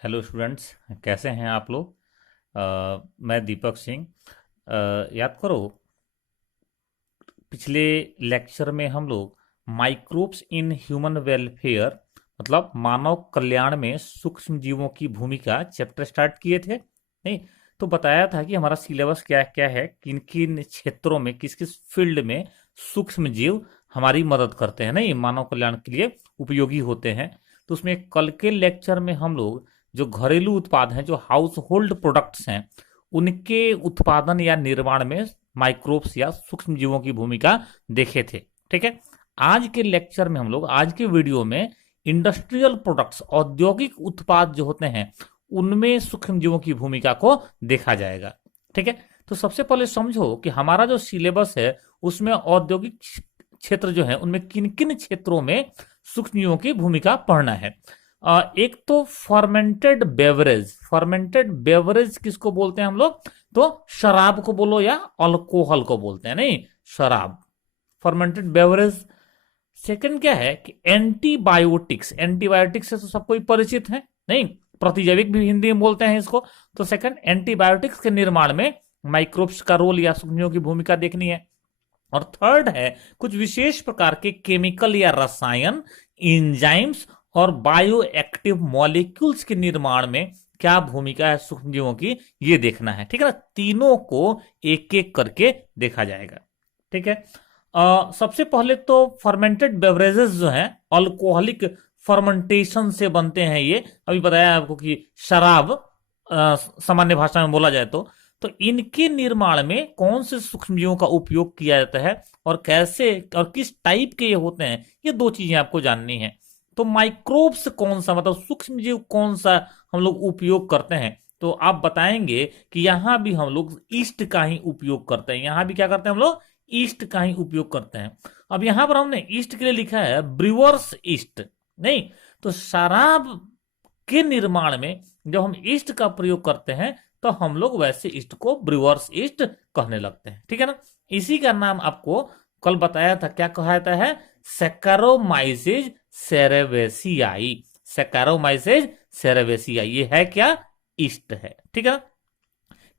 Hello students, कैसे हैं आप लोग। मैं दीपक सिंह। याद करो, पिछले लेक्चर में हम लोग माइक्रोब्स इन ह्यूमन वेलफेयर मतलब मानव कल्याण में सूक्ष्म जीवों की भूमिका चैप्टर स्टार्ट किए थे। नहीं तो बताया था कि हमारा सिलेबस क्या क्या है, किन किन क्षेत्रों में, किस किस फील्ड में सूक्ष्म जीव हमारी मदद करते हैं, नहीं मानव कल्याण के लिए उपयोगी होते हैं। तो उसमें कल के लेक्चर में हम लोग जो घरेलू उत्पाद हैं, जो हाउस होल्ड प्रोडक्ट्स हैं, उनके उत्पादन या निर्माण में माइक्रोब्स या सूक्ष्म जीवों की भूमिका देखे थे। ठीक है। आज के लेक्चर में हम लोग, आज के वीडियो में इंडस्ट्रियल प्रोडक्ट्स, औद्योगिक उत्पाद जो होते हैं, उनमें सूक्ष्म जीवों की भूमिका को देखा जाएगा। ठीक है। तो सबसे पहले समझो कि हमारा जो सिलेबस है उसमें औद्योगिक क्षेत्र जो है उनमें किन किन क्षेत्रों में सूक्ष्म जीवों की भूमिका पढ़ना है। एक तो फर्मेंटेड बेवरेज। फर्मेंटेड बेवरेज किसको बोलते हैं हम लोग? तो शराब को बोलो या अल्कोहल को बोलते हैं, नहीं शराब, फर्मेंटेड बेवरेज। सेकंड क्या है कि एंटीबायोटिक्स। एंटीबायोटिक्स से तो सबको ही परिचित है, नहीं प्रतिजैविक भी हिंदी में बोलते हैं इसको। तो सेकंड, एंटीबायोटिक्स के निर्माण में माइक्रोब्स का रोल या सूक्ष्मजीवों की भूमिका देखनी है। और थर्ड है कुछ विशेष प्रकार के केमिकल या रसायन, इंजाइम्स और बायो एक्टिव मॉलिक्यूल्स के निर्माण में क्या भूमिका है सूक्ष्मजीवों की, ये देखना है। ठीक है ना, तीनों को एक एक करके देखा जाएगा। ठीक है। सबसे पहले तो फर्मेंटेड बेवरेजेस जो हैं, अल्कोहलिक फर्मेंटेशन से बनते हैं। ये अभी बताया आपको कि शराब, सामान्य भाषा में बोला जाए तो इनके निर्माण में कौन से सूक्ष्मजीवों का उपयोग किया जाता है और कैसे और किस टाइप के ये होते हैं, ये दो चीजें आपको जाननी है। तो माइक्रोब्स कौन सा, मतलब सूक्ष्मजीव कौन सा हम लोग उपयोग करते हैं, तो आप बताएंगे कि यहां भी हम लोग ईस्ट का ही उपयोग करते हैं। यहां भी क्या करते हैं हम लोग? ईस्ट का ही उपयोग करते हैं। अब यहां पर हमने ईस्ट के लिए लिखा है ब्रिवर्स ईस्ट। नहीं तो शराब के निर्माण में जब हम ईस्ट का प्रयोग करते हैं तो हम लोग वैसे ईस्ट को ब्रिवर्स ईस्ट कहने लगते हैं। ठीक है ना। इसी का नाम आपको कल बताया था, क्या कहा जाता है? सैक्चारोमाइसेज सेरेवेसियाई। सैक्चारोमाइसेज सेरेवेसियाई, ये है क्या? ईस्ट है। ठीक है ना।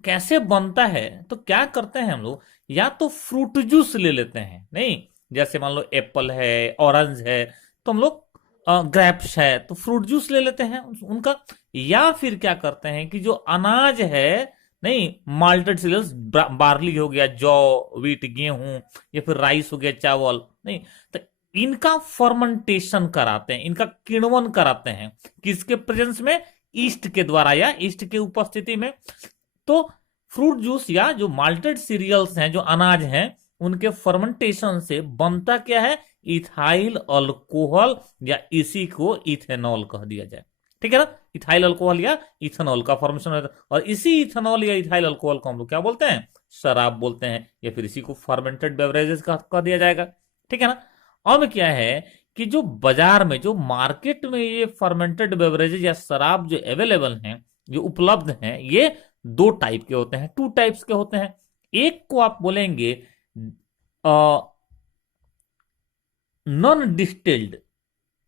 कैसे बनता है? तो क्या करते हैं हम लोग, या तो फ्रूट जूस ले लेते हैं, नहीं जैसे मान लो एप्पल है, ऑरेंज है, तो हम लोग ग्रेप्स है तो फ्रूट जूस ले लेते हैं उनका। या फिर क्या करते हैं कि जो अनाज है, नहीं माल्टेड सीरियल्स, बार्ली हो गया, जौ, व्हीट, गेहूं, या फिर राइस हो गया, चावल, नहीं तो इनका फर्मेंटेशन कराते हैं, इनका किण्वन कराते हैं, किसके प्रेजेंस में? ईस्ट के द्वारा या ईस्ट के उपस्थिति में। तो फ्रूट जूस या जो माल्टेड सीरियल्स हैं, जो अनाज हैं, उनके फर्मेंटेशन से बनता क्या है? इथाइल अल्कोहल, या इसी को इथेनॉल कह दिया जाए। ठीक है ना। इथाइल अल्कोहल या इथेनॉल का फॉर्मेशन होता है, और इसी इथेनॉल या इथाइल अल्कोहल को हम लोग क्या बोलते हैं? शराब बोलते हैं, या फिर इसी को फर्मेंटेड बेवरेजेस कह दिया जाएगा। ठीक है ना। अब क्या है कि जो बाजार में, जो मार्केट में ये फर्मेंटेड बेवरेजेस या शराब जो अवेलेबल हैं, जो उपलब्ध हैं, ये दो टाइप के होते हैं, टू टाइप्स के होते हैं। एक को आप बोलेंगे नॉन डिस्टिल्ड,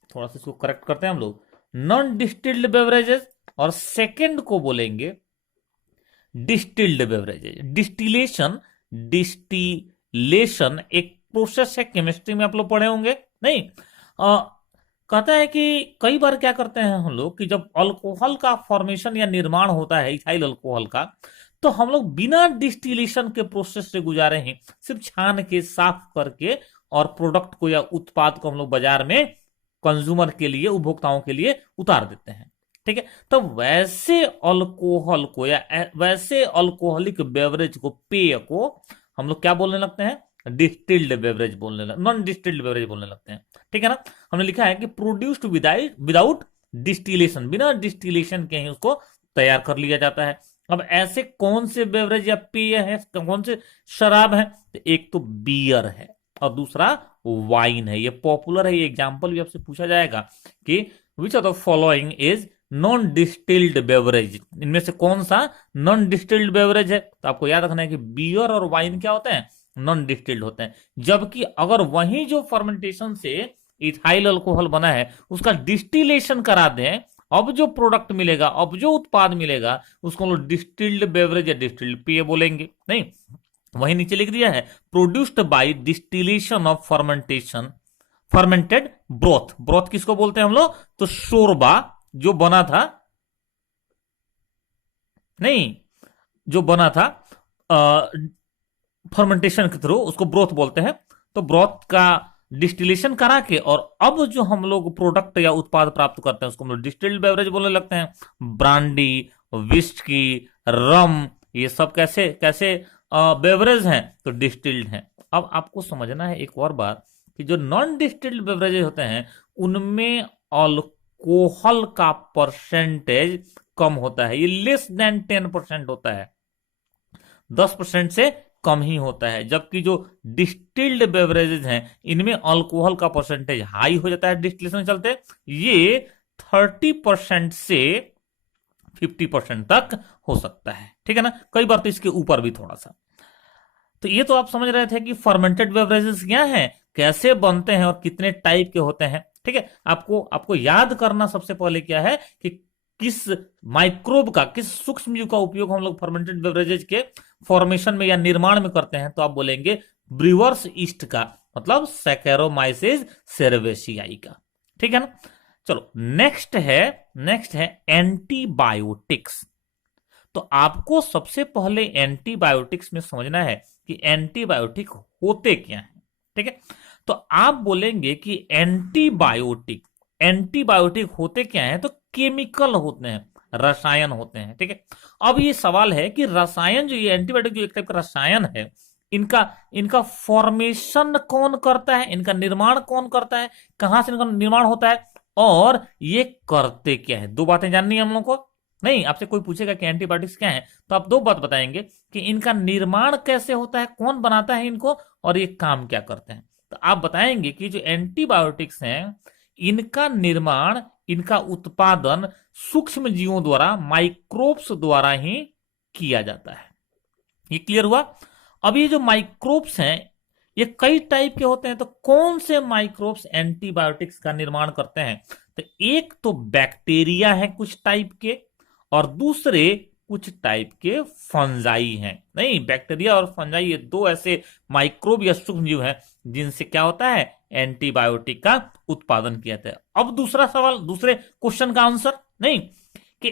थोड़ा सा इसको करेक्ट करते हैं हम लोग, नॉन डिस्टिल्ड बेवरेजेस। और सेकंड को बोलेंगे डिस्टिल्ड बेवरेजेस। डिस्टिलेशन, डिस्टिलेशन एक प्रोसेस है, केमिस्ट्री में आप लोग पढ़े होंगे, नहीं कहता है कि कई बार क्या करते हैं हम लोग कि जब अल्कोहल का फॉर्मेशन या निर्माण होता है, इथाइल अल्कोहल का, तो हम लोग बिना डिस्टिलेशन के प्रोसेस से गुजारे हैं, सिर्फ छान के, साफ करके, और प्रोडक्ट को या उत्पाद को हम लोग बाजार में कंज्यूमर के लिए, उपभोक्ताओं के लिए उतार देते हैं। ठीक है। तो वैसे अल्कोहल को या वैसे अल्कोहलिक बेवरेज को, पेय को, हम लोग क्या बोलने लगते हैं? डिस्टिल्ड बेवरेज बोलने लगते, नॉन डिस्टिल्ड बेवरेज बोलने लगते हैं। ठीक है ना। हमने लिखा है कि प्रोड्यूस्ड विदाउट डिस्टिलेशन, बिना डिस्टिलेशन के ही उसको तैयार कर लिया जाता है। अब ऐसे कौन से बेवरेज या पेय है, कौन से शराब है? तो एक तो बियर है और दूसरा वाइन है। ये पॉपुलर है, ये एग्जांपल भी आपसे पूछा जाएगा कि which of the following is non distilled beverage, इनमें से कौन सा नॉन डिस्टिल्ड बेवरेज है? तो आपको याद रखना है कि बियर और वाइन क्या होते हैं? नॉन डिस्टिल्ड होते हैं। जबकि अगर वही जो फर्मेंटेशन से इथाइल अल्कोहल बना है उसका डिस्टिलेशन करा दें अब जो प्रोडक्ट मिलेगा, अब जो उत्पाद मिलेगा, उसको हम लोग डिस्टिल्ड बेवरेज या डिस्टिल्ड पेय बोलेंगे। नहीं, वही नीचे लिख दिया है, produced by distillation of fermentation, fermented broth. Broth किसको बोलते हैं हम लोग? तो शोरबा जो बना था, नहीं, जो बना था फर्मेंटेशन के थ्रू, उसको ब्रोथ बोलते हैं। तो ब्रोथ का डिस्टिलेशन करा के और अब जो हम लोग प्रोडक्ट या उत्पाद प्राप्त करते हैं उसको हम लोग डिस्टिल्ड बेवरेज बोलने लगते हैं। ब्रांडी, विस्की, रम, ये सब कैसे कैसे बेवरेज हैं? तो डिस्टिल्ड हैं। अब आपको समझना है एक और बात कि जो नॉन डिस्टिल्ड बेवरेजेस होते हैं उनमें अल्कोहल का परसेंटेज कम होता है, ये लेस देन 10% होता है, 10% से कम ही होता है। जबकि जो डिस्टिल्ड बेवरेजेस हैं इनमें अल्कोहल का परसेंटेज हाई हो जाता है डिस्टिलेशन चलते, ये 30% से 50% तक हो सकता है। ठीक है ना, कई बार तो इसके ऊपर भी थोड़ा सा। तो ये तो आप समझ रहे थे कि फर्मेंटेड बेवरेजेस क्या हैं, कैसे बनते हैं और कितने टाइप के होते हैं। ठीक है, आपको आपको याद करना सबसे पहले क्या है कि किस माइक्रोब का, किस सूक्ष्म जीव का उपयोग हम लोग फर्मेंटेड बेवरेजेज के फॉर्मेशन में या निर्माण में करते हैं। तो आप बोलेंगे ब्रीवर्स ईस्ट का, मतलब सैकेरोमाइसिस सेरेवेसियाई का। ठीक है ना। चलो नेक्स्ट है एंटीबायोटिक्स। तो आपको सबसे पहले एंटीबायोटिक्स में समझना है कि एंटीबायोटिक होते क्या हैं। ठीक है, तो आप बोलेंगे कि एंटीबायोटिक एंटीबायोटिक होते क्या हैं? तो केमिकल होते हैं, रसायन होते हैं। ठीक है, अब ये सवाल है कि रसायन जो ये एंटीबायोटिक जो एक टाइप का रसायन है, इनका इनका फॉर्मेशन कौन करता है, इनका निर्माण कौन करता है, कहां से इनका निर्माण होता है और ये करते क्या है? दो बातें जाननी है हम लोग को। नहीं, आपसे कोई पूछेगा कि एंटीबायोटिक्स क्या है तो आप दो बात बताएंगे कि इनका निर्माण कैसे होता है, कौन बनाता है इनको, और ये काम क्या करते हैं। तो आप बताएंगे कि जो एंटीबायोटिक्स हैं इनका निर्माण, इनका उत्पादन सूक्ष्म जीवों द्वारा, माइक्रोब्स द्वारा ही किया जाता है। ये क्लियर हुआ। अब ये जो माइक्रोब्स हैं ये कई टाइप के होते हैं, तो कौन से माइक्रोब्स एंटीबायोटिक्स का निर्माण करते हैं? तो एक तो बैक्टीरिया है कुछ टाइप के, और दूसरे कुछ टाइप के फंजाई हैं। नहीं, बैक्टीरिया और फंजाई ये दो ऐसे माइक्रोब या सूक्ष्म जीव हैं जिनसे क्या होता है, एंटीबायोटिक का उत्पादन किया जाता है। अब दूसरा सवाल, दूसरे क्वेश्चन का आंसर, नहीं, कि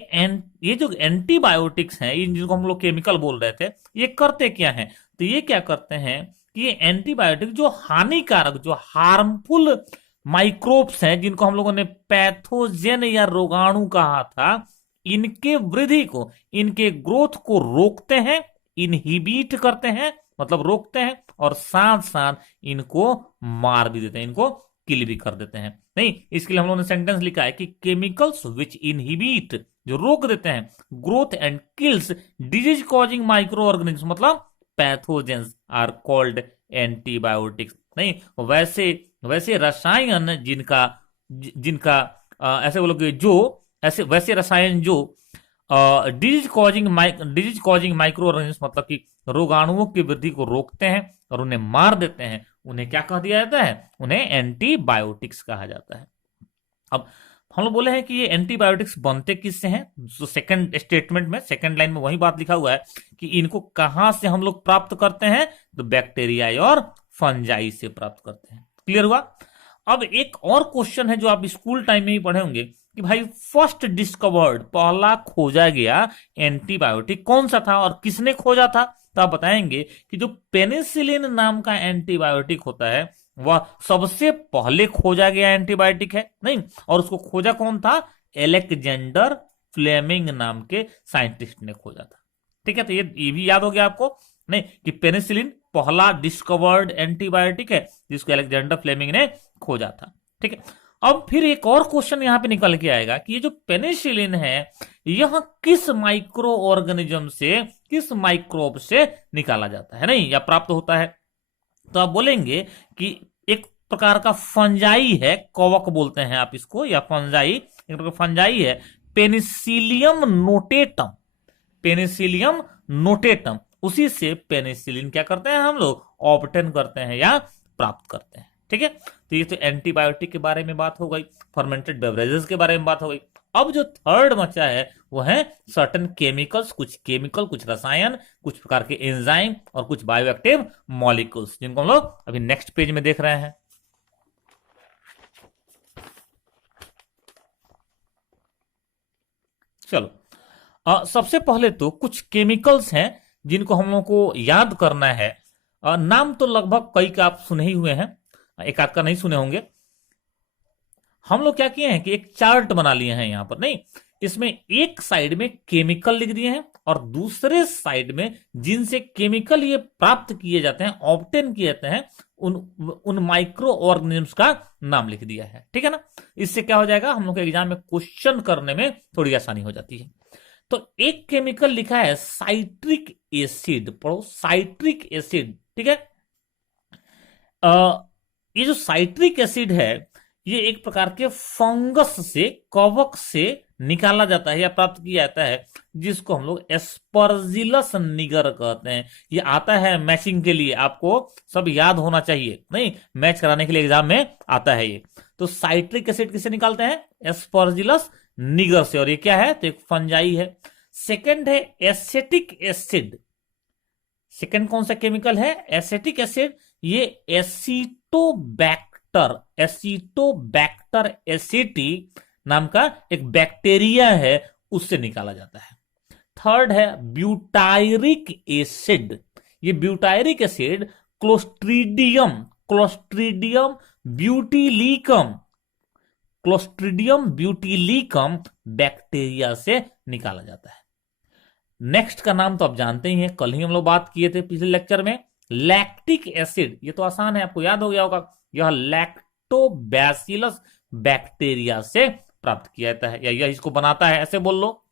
ये जो एंटीबायोटिक्स हैं, जिनको हम लोग केमिकल बोल रहे थे, ये करते क्या हैं? तो ये क्या करते हैं कि ये एंटीबायोटिक जो हानिकारक, जो हार्मफुल माइक्रोब्स हैं, जिनको हम लोगों ने पैथोजेन या रोगाणु कहा था, इनके वृद्धि को, इनके ग्रोथ को रोकते हैं, इनहिबिट करते हैं, मतलब रोकते हैं, और साथ साथ इनको मार भी देते हैं, इनको किल भी कर देते हैं। नहीं, इसके लिए हम लोगों ने सेंटेंस लिखा है कि केमिकल्स विच इनहिबिट, जो रोक देते हैं, growth and kills disease causing micro organism, मतलब पैथोजेंस, आर कॉल्ड एंटीबायोटिक्स। नहीं, वैसे वैसे रसायन जिनका जिनका ऐसे बोलोगे जो ऐसे वैसे रसायन जो डिजीज कॉजिंग माइक्रो ऑर्गेनिज्म, मतलब कि रोगाणुओं की वृद्धि को रोकते हैं और उन्हें मार देते हैं, उन्हें क्या कह दिया जाता है? उन्हें एंटीबायोटिक्स कहा जाता है। अब हम लोग बोले हैं कि ये एंटीबायोटिक्स बनते किससे हैं? जो सेकंड स्टेटमेंट में, सेकंड लाइन में वही बात लिखा हुआ है कि इनको कहां से हम लोग प्राप्त करते हैं? तो बैक्टीरिया और फंजाई से प्राप्त करते हैं। क्लियर हुआ। अब एक और क्वेश्चन है जो आप स्कूल टाइम में ही पढ़े होंगे कि भाई फर्स्ट डिस्कवर्ड, पहला खोजा गया एंटीबायोटिक कौन सा था और किसने खोजा था? तो आप बताएंगे कि जो पेनिसिलिन नाम का एंटीबायोटिक होता है वह सबसे पहले खोजा गया एंटीबायोटिक है। नहीं, और उसको खोजा कौन था? एलेक्जेंडर फ्लेमिंग नाम के साइंटिस्ट ने खोजा था। ठीक है, तो ये भी याद हो गया आपको, नहीं, कि पेनिसिलिन पहला डिस्कवर्ड एंटीबायोटिक है जिसको अलेक्जेंडर फ्लेमिंग ने खोजा था। ठीक है, अब फिर एक और क्वेश्चन यहां पे निकल के आएगा कि ये जो पेनिसिलिन है यह किस माइक्रो ऑर्गेनिज्म से, किस माइक्रोब से निकाला जाता है, नहीं, या प्राप्त होता है? तो आप बोलेंगे कि एक प्रकार का फंजाई है, कवक बोलते हैं आप इसको, या फंजाई, एक प्रकार फंजाई है, पेनिसिलियम नोटेटम, पेनिसिलियम नोटेटम, उसी से पेनिसिलिन क्या करते हैं हम लोग? ऑब्टेन करते हैं या प्राप्त करते हैं। ठीक है, तो ये तो एंटीबायोटिक के बारे में बात हो गई, फर्मेंटेड बेवरेजेस के बारे में बात हो गई। अब जो थर्ड बचा है वो है सर्टेन केमिकल्स, कुछ केमिकल, कुछ रसायन, कुछ प्रकार के एंजाइम और कुछ बायोएक्टिव मॉलिक्यूल्स, जिनको हम लोग अभी नेक्स्ट पेज में देख रहे हैं। चलो, सबसे पहले तो कुछ केमिकल्स हैं जिनको हम लोग को याद करना है। नाम तो लगभग कई का आप सुने ही हुए हैं, एक आध का नहीं सुने होंगे। हम लोग क्या किए हैं कि एक चार्ट बना लिए हैं यहां पर, नहीं, इसमें एक साइड में केमिकल लिख दिए हैं और दूसरे साइड में जिनसे केमिकल ये प्राप्त किए जाते हैं, ऑब्टेन किए जाते हैं, उन उन माइक्रो ऑर्गेनिजम्स का नाम लिख दिया है। ठीक है ना? इससे क्या हो जाएगा, हम लोग के एग्जाम में क्वेश्चन करने में थोड़ी आसानी हो जाती है। तो एक केमिकल लिखा है साइट्रिक एसिड, पढ़ो साइट्रिक एसिड। ठीक है? ये जो साइट्रिक एसिड है ये एक प्रकार के फंगस से, कवक से निकाला जाता है या प्राप्त किया जाता है, जिसको हम लोग एस्परजिलस निगर कहते हैं। ये आता है मैचिंग के लिए, आपको सब याद होना चाहिए, नहीं, मैच कराने के लिए एग्जाम में आता है ये। तो साइट्रिक एसिड किससे निकालते हैं? एस्परजिलस निगर से। और ये क्या है? तो एक फंजाई है। सेकंड है एसेटिक एसिड। सेकंड कौन सा केमिकल है? Acetic acid. ये एसिटोबैक्टर एसिटी नाम का एक बैक्टीरिया है, उससे निकाला जाता है। थर्ड है ब्यूटायरिक एसिड। ये butyric acid clostridium butylicum bacteria से निकाला जाता है। नेक्स्ट का नाम तो आप जानते ही हैं, कल ही हम लोग बात किए थे पिछले लेक्चर में, लैक्टिक एसिड। ये तो आसान है, आपको याद हो गया होगा। यह लैक्टोबैसिलस बैक्टीरिया से प्राप्त किया जाता है, या यह इसको बनाता है, ऐसे बोल लो।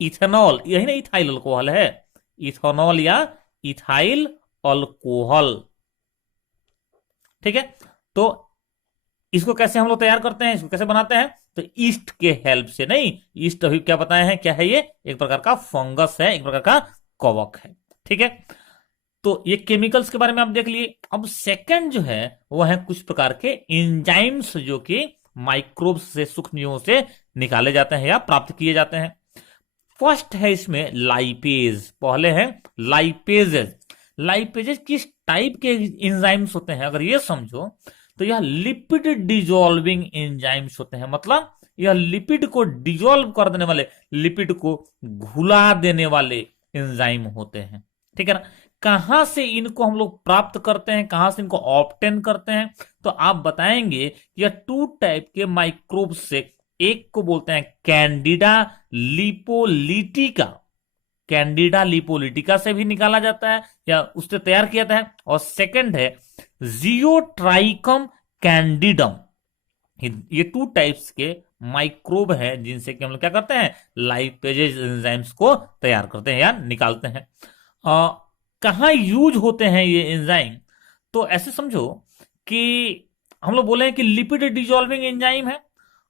इथेनॉल यही ना इथाइल अल्कोहल है, इथेनॉल या इथाइल अल्कोहल। ठीक है? तो इसको कैसे हम लोग तैयार करते हैं, इसको कैसे बनाते हैं? तो ईस्ट के हेल्प से। नहीं, ईस्ट अभी क्या बताया है, क्या है ये? एक प्रकार का फंगस है, एक प्रकार का कवक है। ठीक है? तो ये केमिकल्स के बारे में आप देख लिए। अब सेकंड जो है वो है कुछ प्रकार के एंजाइम्स, जो कि माइक्रोब्स से, सूक्ष्मजीवों से निकाले जाते हैं या प्राप्त किए जाते हैं। फर्स्ट है इसमें लाइपेज। पहले है लाइपेजेस। लाइपेजेस किस टाइप के एंजाइम्स होते हैं, अगर ये समझो तो यह लिपिड डिजोल्विंग एंजाइम्स होते हैं। मतलब यह लिपिड को डिजोल्व कर देने वाले, लिपिड को घुला देने वाले एंजाइम होते हैं। ठीक है ना? कहां से इनको हम लोग प्राप्त करते हैं, कहां से इनको ऑब्टेन करते हैं? तो आप बताएंगे यह टू टाइप के माइक्रोब्स से, एक को बोलते हैं कैंडिडा लिपोलिटिका से भी निकाला जाता है या उससे तैयार किया जाता है। और सेकंड है जियोट्राइकम कैंडिडम। ये टू टाइप्स के माइक्रोब हैं जिनसे कि हम लोग क्या करते हैं, लाइपेजेज एंजाइम्स को तैयार करते हैं या निकालते हैं। कहां यूज होते हैं ये एंजाइम? तो ऐसे समझो कि हम लोग बोले हैं कि लिपिड डिजोल्विंग एंजाइम है।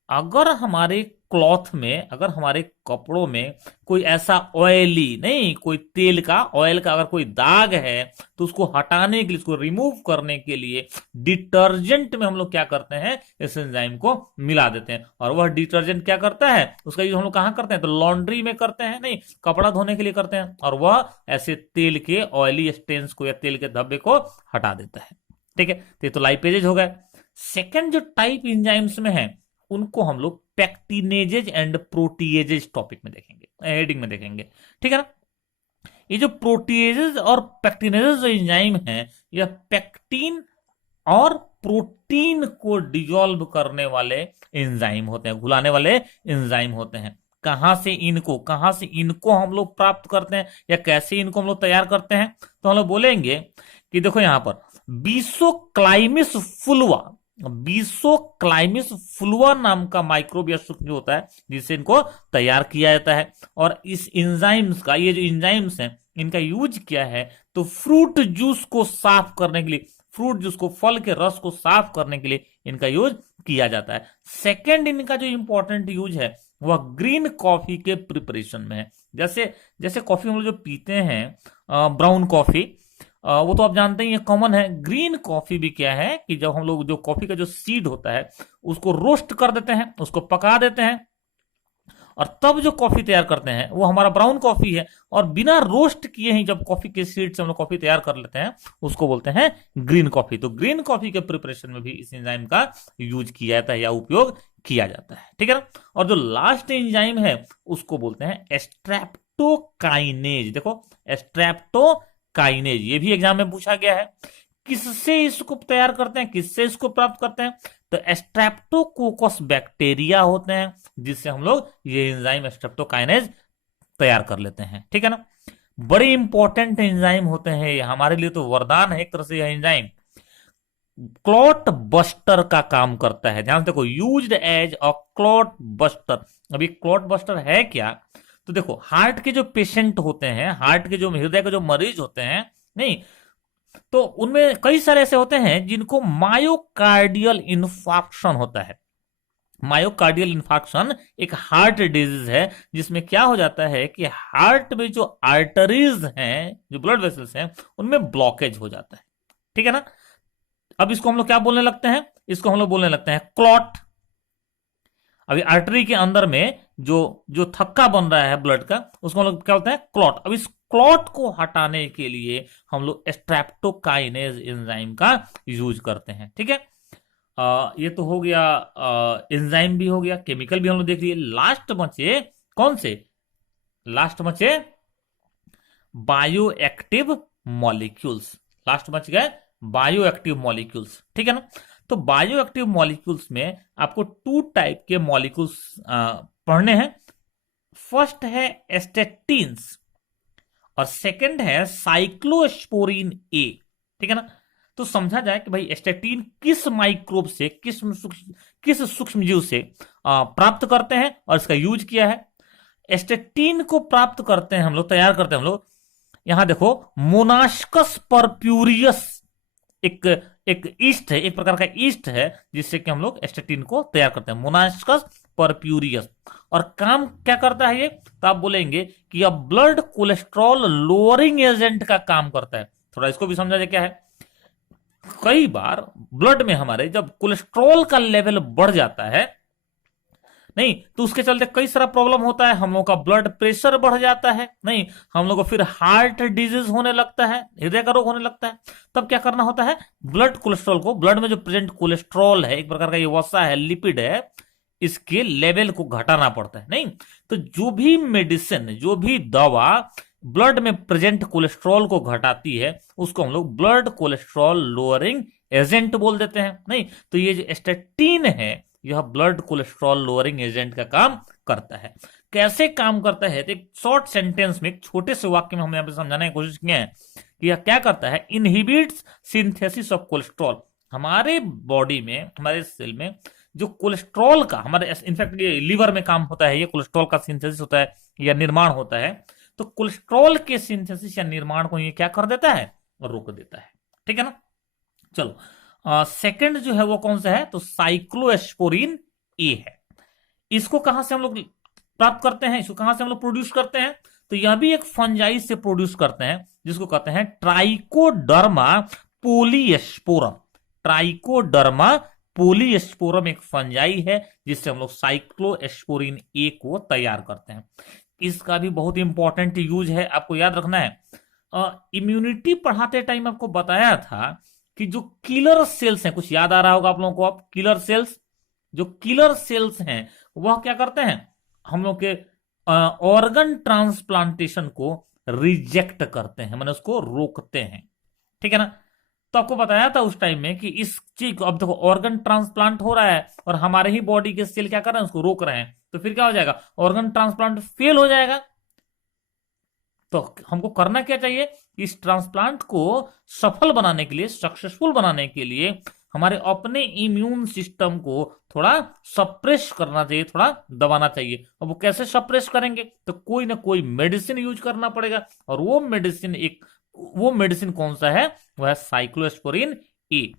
अगर हमारे क्लॉथ में, अगर हमारे कपड़ों में कोई ऐसा ऑयली, नहीं, कोई तेल का, ऑयल का अगर कोई दाग है, तो उसको हटाने के लिए, उसको रिमूव करने के लिए डिटर्जेंट में हम लोग क्या करते हैं, इस एंजाइम को मिला देते हैं। और वह डिटर्जेंट क्या करता है, उसका यूज हम लोग कहां करते हैं? तो लॉन्ड्री में करते हैं, नहीं, कपड़ा धोने के लिए करते हैं। और वह ऐसे तेल के ऑयली स्टेन्स को या तेल के धब्बे को हटा देता है। ठीक है? तो ये तो लाइपेजेज हो गए। सेकेंड जो टाइप एंजाइम्स में है उनको हम लोग पैक्टिनेजेज एंड प्रोटीएजेज टॉपिक में देखेंगे, हेडिंग में देखेंगे। ठीक है ना? ये जो प्रोटीएजेज और पैक्टिनेजेज जो एंजाइम है, यह पैक्टिन और प्रोटीन को डिजोल्व करने वाले एंजाइम होते हैं, घुलाने वाले एंजाइम होते हैं। कहां से इनको हम लोग प्राप्त करते हैं या कैसे इनको हम लोग तैयार करते हैं? तो हम लोग बोलेंगे कि देखो यहां पर बीसोक्लाइमिस फुलवा नाम का माइक्रोब या सूक्ष्म होता है, जिससे इनको तैयार किया जाता है। और इस एंजाइम्स का, ये जो एंजाइम्स हैं, इनका यूज क्या है? तो फ्रूट जूस को साफ करने के लिए, फ्रूट जूस को, फल के रस को साफ करने के लिए इनका यूज किया जाता है। सेकेंड इनका जो इंपॉर्टेंट यूज है वह ग्रीन कॉफी के प्रिपरेशन में है। जैसे कॉफी हम लोग जो पीते हैं, ब्राउन कॉफी, वो तो आप जानते ही हैं, कॉमन है। ग्रीन कॉफी भी क्या है कि जब हम लोग जो कॉफी का जो सीड होता है उसको रोस्ट कर देते हैं, उसको पका देते हैं, और तब जो कॉफी तैयार करते हैं वो हमारा ब्राउन कॉफी है। और बिना रोस्ट किए ही जब कॉफी के सीड से हम लोग कॉफी तैयार कर लेते हैं उसको बोलते हैं ग्रीन कॉफी। तो ग्रीन कॉफी के प्रिपरेशन में भी इस एंजाइम का यूज किया जाता है या उपयोग किया जाता है, ठीक है ना। और जो लास्ट एंजाइम है उसको बोलते हैं स्ट्रेप्टोकाइनेज। देखो, स्ट्रेप्टोकाइनेज ये भी एग्जाम में पूछा गया है। किससे इसको तैयार करते हैं, किससे इसको प्राप्त करते हैं? तो स्ट्रेप्टोकोकस बैक्टीरिया होते हैं जिससे हम लोग ये एंजाइम स्ट्रेप्टोकाइनेज तैयार कर लेते हैं, ठीक है ना। बड़े इंपॉर्टेंट एंजाइम होते हैं ये, हमारे लिए तो वरदान है एक तरह से। यह एंजाइम क्लॉट बस्टर का काम करता है। ध्यान से देखो, used as a clot buster. अभी क्लॉट बस्टर है क्या? तो देखो, हार्ट के जो पेशेंट होते हैं, हार्ट के जो हृदय के जो मरीज होते हैं, नहीं तो उनमें कई सारे ऐसे होते हैं जिनको मायोकार्डियल इन्फार्क्शन होता है। मायोकार्डियल इन्फार्क्शन एक हार्ट डिजीज है जिसमें क्या हो जाता है कि हार्ट में जो आर्टरीज हैं, जो ब्लड वेसल्स हैं, उनमें ब्लॉकेज हो जाता है, ठीक है ना। अब इसको हम लोग क्या बोलने लगते हैं? इसको हम लोग बोलने लगते हैं क्लॉट। अभी आर्टरी के अंदर में जो जो थक्का बन रहा है ब्लड का, उसको हम लोग क्या बोलते हैं? क्लॉट। अब इस क्लॉट को हटाने के लिए हम लोग स्ट्रेप्टोकाइनेज एंजाइम का यूज करते हैं, ठीक है। ये तो हो गया, एंजाइम भी हो गया, केमिकल भी हम लोग देख लिए। लास्ट बचे कौन से? लास्ट बचे बायो एक्टिव मॉलिक्यूल्स। लास्ट बच गए बायो एक्टिव मॉलिक्यूल्स, ठीक है ना। तो बायो एक्टिव मॉलिक्यूल्स में आपको 2 टाइप के मॉलिक्यूल्स पढ़ने हैं। फर्स्ट है स्टेटिन्स और सेकंड है साइक्लोस्पोरिन ए, ठीक है ना। तो समझा जाए कि भाई स्टेटिन किस माइक्रोब से, किस सूक्ष्म जीव से प्राप्त करते हैं और इसका यूज किया है। स्टेटिन को प्राप्त करते हैं हम लोग, तैयार करते हैं हम लोग, यहां देखो, मोनास्कस परप्यूरियस एक एक ईस्ट है, एक प्रकार का ईस्ट है जिससे कि हम लोग स्टेटिन को तैयार करते हैं, मोनास्कस परप्यूरियस। और काम क्या करता है ये? तो आप बोलेंगे कि यह ब्लड कोलेस्ट्रॉल लोअरिंग एजेंट का काम करता है। थोड़ा इसको भी समझा जाए क्या है। कई बार ब्लड में हमारे जब कोलेस्ट्रॉल का लेवल बढ़ जाता है, नहीं तो उसके चलते कई सारा प्रॉब्लम होता है। हम लोग का ब्लड प्रेशर बढ़ जाता है, नहीं हम लोग को फिर हार्ट डिजीज होने लगता है, हृदय का रोग होने लगता है। तब क्या करना होता है? ब्लड कोलेस्ट्रॉल को, ब्लड में जो प्रेजेंट कोलेस्ट्रॉल है, एक प्रकार का ये वसा है, लिपिड है, इसके लेवल को घटाना पड़ता है। नहीं तो जो भी मेडिसिन, जो भी दवा ब्लड में प्रेजेंट कोलेस्ट्रॉल को घटाती है उसको हम लोग ब्लड कोलेस्ट्रॉल लोअरिंग एजेंट बोल देते हैं। नहीं तो ये जो स्टेटिन है यह ब्लड कोलेस्ट्रॉल लोअरिंग एजेंट का काम करता है। कैसे काम करता है? तो एक शॉर्ट सेंटेंस में, एक छोटे से वाक्य में हमने यहाँ पे समझाने की कोशिश किया है कि यह क्या करता है। Inhibits synthesis of cholesterol. हमारे बॉडी में, हमारे सेल में जो कोलेस्ट्रॉल का, हमारे इनफैक्ट ये लीवर में काम होता है, ये कोलेस्ट्रॉल का सिंथेसिस होता है या निर्माण होता है। तो कोलेस्ट्रॉल के सिंथेसिस या निर्माण को ये क्या कर देता है? रोक देता है, ठीक है ना। चलो, सेकंड जो है वो कौन सा है? तो साइक्लोस्पोरिन ए है। इसको कहां से हम लोग प्राप्त करते हैं? इसको कहां से हम लोग प्रोड्यूस करते हैं? तो यह भी एक फंजाई से प्रोड्यूस करते हैं जिसको कहते हैं ट्राइकोडर्मा पोलियस्पोरम। ट्राइकोडर्मा पोलियस्पोरम एक फंजाई है जिससे हम लोग साइक्लोस्पोरिन ए को तैयार करते हैं। इसका भी बहुत इंपॉर्टेंट यूज है, आपको याद रखना है। इम्यूनिटी पढ़ाते टाइम आपको बताया था कि जो किलर सेल्स हैं, कुछ याद आ रहा होगा आप लोगों को। अब किलर सेल्स, जो किलर सेल्स हैं वह क्या करते हैं? हम लोग के ऑर्गन ट्रांसप्लांटेशन को रिजेक्ट करते हैं, मैंने उसको रोकते हैं, ठीक है ना। तो आपको बताया था उस टाइम में कि इस चीज को, अब देखो ऑर्गन ट्रांसप्लांट हो रहा है और हमारे ही बॉडी के सेल क्या कर रहे हैं? उसको रोक रहे हैं। तो फिर क्या हो जाएगा? ऑर्गन ट्रांसप्लांट फेल हो जाएगा। तो हमको करना क्या चाहिए? इस ट्रांसप्लांट को सफल बनाने के लिए, सक्सेसफुल बनाने के लिए हमारे अपने इम्यून सिस्टम को थोड़ा सप्रेस करना चाहिए, थोड़ा दबाना चाहिए। अब वो कैसे सप्रेस करेंगे? तो कोई ना कोई मेडिसिन यूज करना पड़ेगा। और वो मेडिसिन कौन सा है? वह है साइक्लोस्पोरिन ए।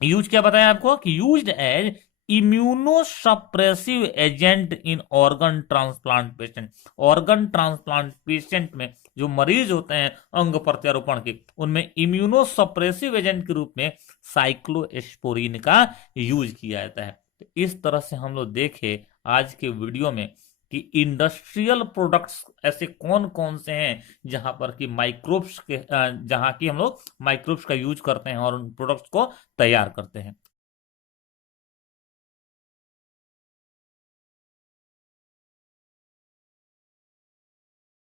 यूज क्या बताया आपको कि used as immunosuppressive agent in organ transplant patient. Organ transplant patient में जो मरीज होते हैं अंग प्रत्यारोपण के, उनमें इम्यूनोसप्रेसिव एजेंट के रूप में साइक्लोस्पोरिन का यूज किया जाता है। तो इस तरह से हम लोग देखे आज के वीडियो में कि इंडस्ट्रियल प्रोडक्ट्स ऐसे कौन कौन से हैं जहां पर कि माइक्रोब्स के जहां की हम लोग माइक्रोब्स का यूज करते हैं और उन प्रोडक्ट्स को तैयार करते हैं।